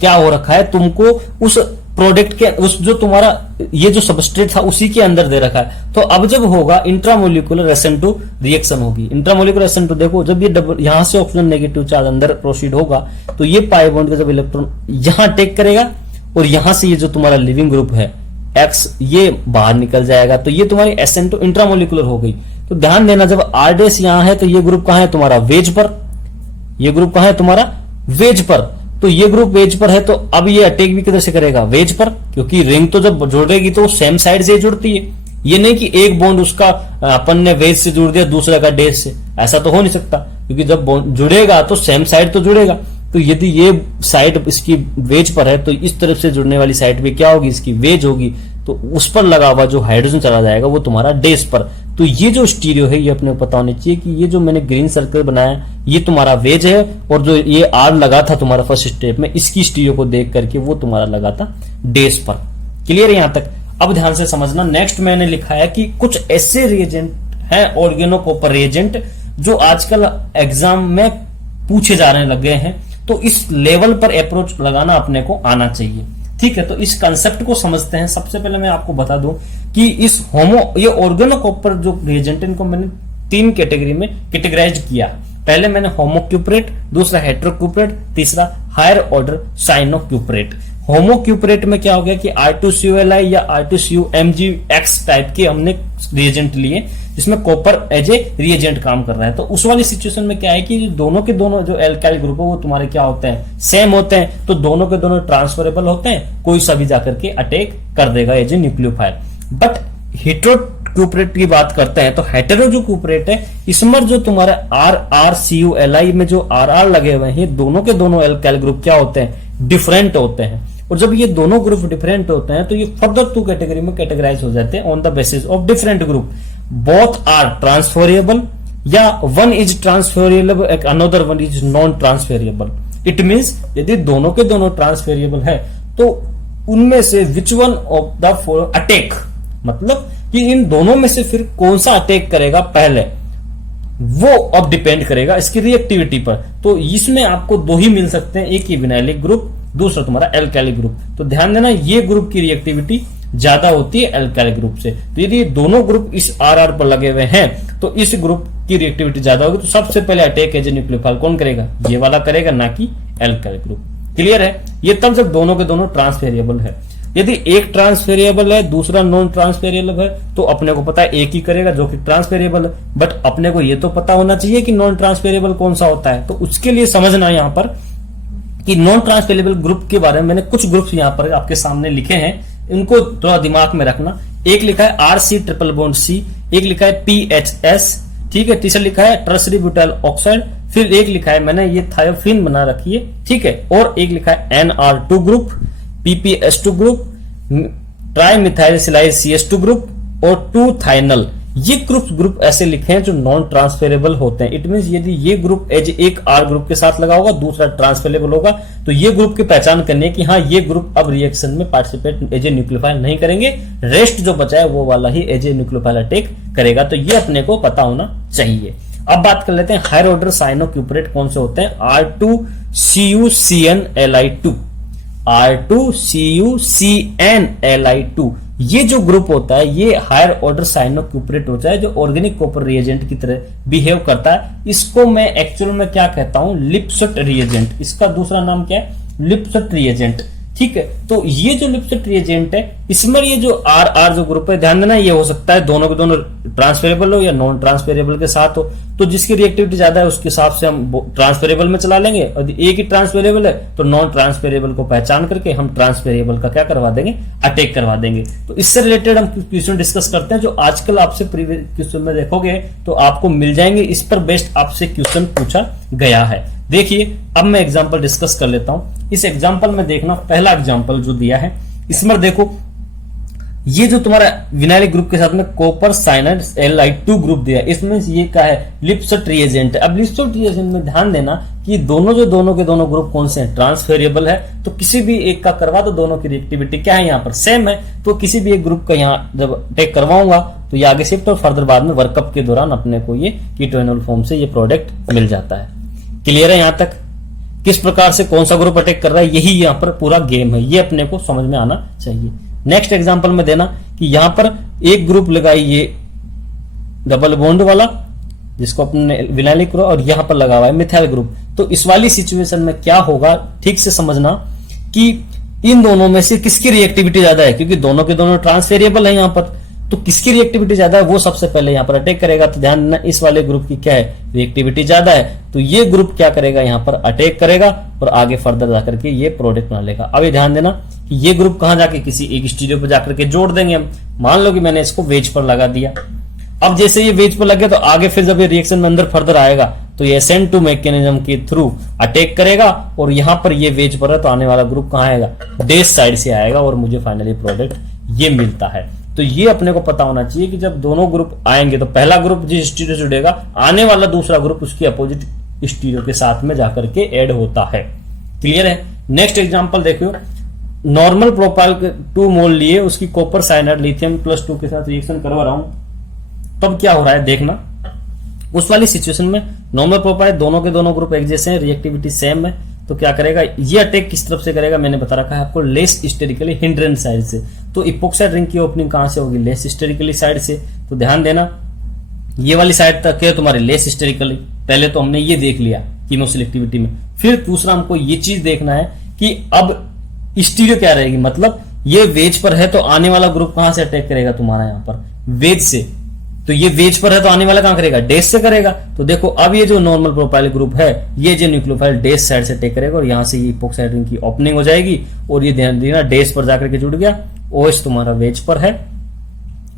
क्या हो रखा है, तुमको उस प्रोडक्ट के उस जो तुम्हारा ये जो सबस्ट्रेट था उसी के अंदर दे रखा है। तो अब जब होगा इंट्रामोलिकुलर SN2 रिएक्शन होगी। इंट्रामोलिकुलर SN2 देखो, जब ये यहां से ऑक्सीजन नेगेटिव चार्ज अंदर प्रोसीड होगा तो ये पाई बॉन्ड का जब इलेक्ट्रॉन यहां अटैक करेगा और यहां से ये जो तुम्हारा लिविंग ग्रुप है X ये बाहर निकल जाएगा, तो ये तुम्हारी SN2 इंट्रामोलिकुलर हो गई। तो ध्यान देना, जब R- यहां है तो ये ग्रुप कहां है तुम्हारा, वेज पर। ये ग्रुप कहां है तुम्हारा, वेज पर। तो ये ग्रुप वेज पर है, तो अब ये अटैक भी किधर से करेगा, वेज पर, क्योंकि रिंग तो जब जुड़ेगी तो सेम साइड से जुड़ती है। ये नहीं कि एक बॉन्ड उसका अपन ने वेज से जुड़ दिया दूसरा का डैश से, ऐसा तो हो नहीं सकता, क्योंकि जब बॉन्ड जुड़ेगा तो सेम साइड तो जुड़ेगा। तो यदि ये साइड इसकी वेज पर है तो इस तरफ से जुड़ने वाली साइड भी क्या होगी, इसकी वेज होगी। तो उस पर लगा हुआ जो हाइड्रोजन चला जाएगा वो तुम्हारा डैश पर। तो ये जो स्टीरियो है ये अपने को पता होनी चाहिए कि ये जो मैंने ग्रीन सर्कल बनाया ये तुम्हारा वेज है, और जो ये R लगा था तुम्हारा फर्स्ट स्टेप में, इसकी स्टीरियो को देख करके वो तुम्हारा लगा था डैश पर। क्लियर है यहां तक? अब ध्यान से समझना, नेक्स्ट मैंने लिखा है कि कुछ ऐसे रिएजेंट हैं, ऑर्गेनोकॉपर रिएजेंट, जो आजकल एग्जाम में पूछे जाने लगे हैं। तो इस लेवल पर अप्रोच लगाना अपने को आना चाहिए। ठीक है, तो इस कंसेप्ट को समझते हैं। सबसे पहले मैं आपको बता दूं कि इस ये ऑर्गेनोकॉपर जो रिएजेंट, इनको मैंने 3 कैटेगरी में कैटेगराइज किया। पहले मैंने होमोक्यूपरेट, दूसरा हेट्रोक्यूपरेट, तीसरा हायर ऑर्डर साइनोक्यूपरेट। होमोक्यूपरेट में क्या हो गया कि R2CuLi या R2CuMgX टाइप के हमने रिएजेंट लिए जिसमें कॉपर एज ए रिएजेंट काम कर रहा है। तो उस वाली सिचुएशन में क्या है कि दोनों के दोनों जो एल्काइल ग्रुप है वो तुम्हारे क्या होते हैं, सेम होते हैं, तो दोनों के दोनों ट्रांसफरेबल होते हैं, कोई सा भी जाकर के अटैक कर देगा एज ए न्यूक्लियोफाइल। बट हेटेरोक्यूपरेट की बात करते हैं तो हेटेरो जो क्यूपरेट है इसमें जो तुम्हारे RrCuLi में जो RR लगे हुए हैं, दोनों के दोनों एल्काइल ग्रुप क्या होते हैं, डिफरेंट होते हैं। और जब ये दोनों ग्रुप डिफरेंट होते हैं तो ये फर्दर 2 कैटेगरी में कैटेगराइज हो जाते हैं on the basis of different group. Both are transferable या one is transferable, another one is non transferable. It means यदि दोनों के दोनों ट्रांसफरेबल है तो उनमें से which one of the four attack, मतलब कि इन दोनों में से फिर कौन सा अटैक करेगा पहले, वो अब डिपेंड करेगा इसकी रिएक्टिविटी पर। तो इसमें आपको 2 ही मिल सकते हैं, एक ही विनाइलिक ग्रुप, दूसरा तुम्हारा एल्काइलिक ग्रुप। तो ध्यान देना ये ग्रुप की रिएक्टिविटी ज्यादा होती है एल्काइलिक ग्रुप से। तो यदि दोनों ग्रुप इस RR पर लगे हुए हैं तो इस ग्रुप की रिएक्टिविटी ज्यादा होगी। तो सबसे पहले अटैक एज ए न्यूक्लियोफाइल कौन करेगा, ये वाला करेगा, ना कि एल्काइलिक ग्रुप। क्लियर है? ये तब जब दोनों के दोनों ट्रांसफेरिएबल है। यदि एक ट्रांसफेरिएबल है दूसरा नॉन ट्रांसफेरिएबल है तो अपने को पता है एक ही करेगा जो कि ट्रांसफेरिएबल है। बट अपने को ये तो पता होना चाहिए कि नॉन ट्रांसफेरिएबल कौन सा होता है। तो उसके लिए समझना यहां पर कि नॉन ट्रांसफेरेबल ग्रुप के बारे में मैंने कुछ ग्रुप्स यहां पर आपके सामने लिखे हैं, इनको थोड़ा दिमाग में रखना। एक लिखा है RC ट्रिपल बॉन्ड C, एक लिखा है PHS, ठीक है, तीसरा लिखा है टर्सरी ब्यूटाइल ऑक्साइड, फिर एक लिखा है मैंने ये थायोफिन बना रखी है, ठीक है, और एक लिखा है NR2 group, PPS2 group, trimethylsilyl CS2 group और 2 थाइनल। ये ग्रुप ऐसे लिखे हैं जो नॉन ट्रांसफेरेबल होते हैं। इट मींस यदि ये ग्रुप एज एक R ग्रुप के साथ लगा होगा दूसरा ट्रांसफेरेबल होगा तो ये ग्रुप की पहचान करनी है कि हाँ ये ग्रुप अब रिएक्शन में पार्टिसिपेट एज ए न्यूक्लियोफाइल नहीं करेंगे, रेस्ट जो बचा है वो वाला ही एज ए न्यूक्लियोफाइल अटैक करेगा। तो ये अपने को पता होना चाहिए। अब बात कर लेते हैं हायर ऑर्डर साइनोक्यूपरेट कौन से होते हैं। R2CuCnLi2, R2CuCnLi2 ये जो ग्रुप होता है ये हायर ऑर्डर साइनोक्यूपरेट होता है जो ऑर्गेनिक कॉपर रिएजेंट की तरह बिहेव करता है। इसको मैं एक्चुअल में क्या कहता हूं, लिपसेट रिएजेंट। इसका दूसरा नाम क्या है, लिपसेट रिएजेंट, ठीक है। तो ये जो लिपसेट रिएजेंट है इसमें ये जो RR जो ग्रुप है, ध्यान देना ये हो सकता है दोनों के दोनों ट्रांसफेरेबल हो या नॉन ट्रांसफेरेबल के साथ हो। तो जिसकी रिएक्टिविटी ज्यादा है उसके हिसाब से हम ट्रांसफेरेबल में चला लेंगे, और एक ही ट्रांसफेरेबल है तो नॉन ट्रांसफेरेबल को पहचान करके हम ट्रांसफेरेबल का क्या करवा देंगे, अटैक करवा देंगे। तो इससे रिलेटेड हम क्वेश्चन डिस्कस करते हैं जो आजकल आपसे प्रीवियस क्वेश्चन में देखोगे तो आपको मिल जाएंगे, इस पर बेस्ड आपसे क्वेश्चन पूछा गया है। देखिए अब मैं एग्जांपल डिस्कस कर लेता हूं। इस एग्जांपल में देखना, पहला एग्जांपल जो दिया है इसमें देखो ये जो तुम्हारा विनाइलिक ग्रुप के साथ में कॉपर साइनाइड Li2 ग्रुप दिया है, इसमें ये क्या है, लिपसेट रिएजेंट है। अब लिपसेट रिएजेंट में ध्यान देना कि दोनों के दोनों ग्रुप कौन से हैं, ट्रांसफेरेबल है। तो किसी भी एक का करवा तो दोनों की रिएक्टिविटी क्या है, यहाँ पर सेम है। तो किसी भी एक ग्रुप का यहाँ जब टेक करवाऊंगा तो ये आगे शिफ्ट और फर्दर बाद में वर्कअप के दौरान अपने को ये कीटोएनोल फॉर्म से ये प्रोडक्ट मिल जाता है। क्लियर है यहाँ तक? किस प्रकार से कौन सा ग्रुप अटैक कर रहा है यही यहाँ पर पूरा गेम है, ये अपने को समझ में आना चाहिए। नेक्स्ट एग्जांपल में देना कि यहां पर एक ग्रुप लगाई ये डबल बॉन्ड वाला जिसको अपने विनाइलिक ग्रुप, और यहां पर लगा हुआ है मिथाइल ग्रुप। तो इस वाली सिचुएशन में क्या होगा, ठीक से समझना कि इन दोनों में से किसकी रिएक्टिविटी ज्यादा है, क्योंकि दोनों के दोनों ट्रांसफेरेबल है यहां पर। तो किसकी रिएक्टिविटी ज्यादा है वो सबसे पहले यहां पर अटैक करेगा। तो ध्यान देना इस वाले ग्रुप की क्या है, रिएक्टिविटी ज्यादा है, तो ये ग्रुप क्या करेगा, यहां पर अटैक करेगा और आगे फर्दर जाकर के ये प्रोडक्ट बना लेगा। अब ये ध्यान देना कि ये ग्रुप कहां जाके किसी एक स्टीरियो पर जाकर के जोड़ देंगे हम। मान लो कि मैंने इसको वेज पर लगा दिया। अब जैसे ये वेज पर लग गया तो आगे फिर जब ये रिएक्शन में अंदर फर्दर आएगा तो ये SN2 मैकेनिज्म के थ्रू अटैक करेगा, और यहां पर ये वेज पर है तो आने वाला ग्रुप कहां आएगा, डैश साइड से आएगा, और मुझे फाइनली प्रोडक्ट ये मिलता है। तो ये अपने को पता होना चाहिए कि जब दोनों ग्रुप आएंगे तो पहला ग्रुप जिस स्टीरियो से जुड़ेगा, आने वाला दूसरा ग्रुप उसकी अपोजिट स्टीरियो के साथ में जाकर के ऐड होता है। क्लियर है? नेक्स्ट एग्जांपल देखियो, नॉर्मल प्रोपाइल 2 मोल लिए, उसकी कॉपर साइनाइड लिथियम +2 के साथ रिएक्शन करवा रहा हूं, तब क्या हो रहा है देखना। उस वाली सिचुएशन में नॉर्मल प्रोपाइल दोनों के दोनों ग्रुप एक जैसे हैं, रिएक्टिविटी सेम है, तो क्या करेगा, ये अटैक किस तरफ से करेगा, मैंने बता रखा है आपको, लेस हिस्टेरिकली हिंड्रेंस साइड से। तो इपोक्साइड रिंग की ओपनिंग कहां से होगी, लेस हिस्टेरिकली साइड से। तो ध्यान देना ये वाली साइड तक है तुम्हारी लेस हिस्टेरिकली, पहले तो हमने ये देख लिया कीमोसेलेक्टिविटी में। फिर दूसरा हमको ये चीज देखना है कि अब स्टीरियो क्या रहेगी, मतलब ये वेज पर है तो आने वाला ग्रुप कहां से अटैक करेगा तुम्हारा, यहां पर वेज से। तो ये वेज पर है तो आने वाला कहां करेगा, डैश से करेगा। तो देखो अब ये जो नॉर्मल प्रोपाइल ग्रुप है, ये जो न्यूक्लियोफाइल डैश साइड से अटैक करेगा और यहां से ये इपोक्साइड रिंग की ओपनिंग हो जाएगी और ये ध्यान देना डैश पर जाकर के जुड़ गया, ओएच तुम्हारा वेज पर है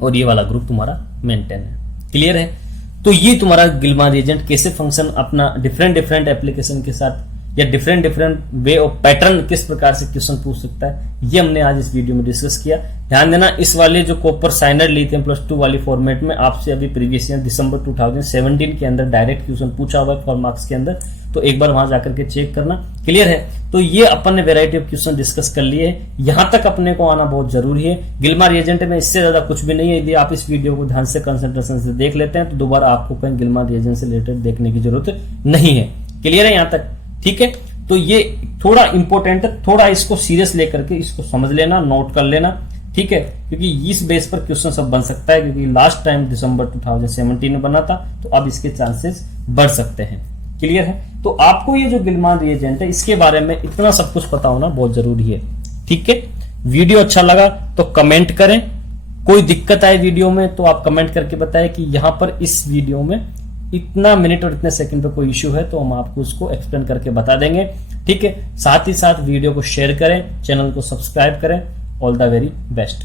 और ये वाला ग्रुप तुम्हारा मेंटेन है। क्लियर है। तो ये तुम्हारा गिल्मा रिएजेंट कैसे फंक्शन अपना डिफरेंट एप्लीकेशन के साथ या डिफरेंट वे ऑफ पैटर्न किस प्रकार से क्वेश्चन पूछ सकता है, ये हमने आज इस वीडियो में डिस्कस किया। ध्यान देना इस वाले जो कॉपर साइनाइड लिथियम +2 वाली फॉर्मेट में आपसे अभी प्रीवियस ईयर दिसंबर 2017 के अंदर डायरेक्ट क्वेश्चन पूछा हुआ है 4 मार्क्स के अंदर, तो एक बार वहां जाकर के चेक करना। क्लियर है। तो ये अपन ने वेराइटी ऑफ क्वेश्चन डिस्कस कर लिए। यहां तक अपने को आना बहुत जरूरी है। गिल्मा रिएजेंट में इससे ज्यादा कुछ भी नहीं है। यदि आप इस वीडियो को ध्यान से कंसंट्रेशन से देख लेते हैं तो दोबारा आपको कहीं गिल्मा रिएजेंट से रिलेटेड देखने की जरूरत नहीं है। क्लियर है यहां तक, ठीक है। तो ये थोड़ा इंपॉर्टेंट है, थोड़ा इसको सीरियस लेकर के इसको समझ लेना, नोट कर लेना, ठीक है, क्योंकि इस बेस पर क्वेश्चन सब बन सकता है, क्योंकि लास्ट टाइम दिसंबर 2017 में बना था, तो अब इसके चांसेस बढ़ सकते हैं। क्लियर है। तो आपको ये जो गिल्मान रिएजेंट है इसके बारे में इतना सब कुछ पता होना बहुत जरूरी है। ठीक है। वीडियो अच्छा लगा तो कमेंट करें, कोई दिक्कत आए वीडियो में तो आप कमेंट करके बताएं कि यहां पर इस वीडियो में इतना मिनट और इतने सेकंड पे कोई इश्यू है तो हम आपको उसको एक्सप्लेन करके बता देंगे। ठीक है। साथ ही साथ वीडियो को शेयर करें, चैनल को सब्सक्राइब करें। All the very best.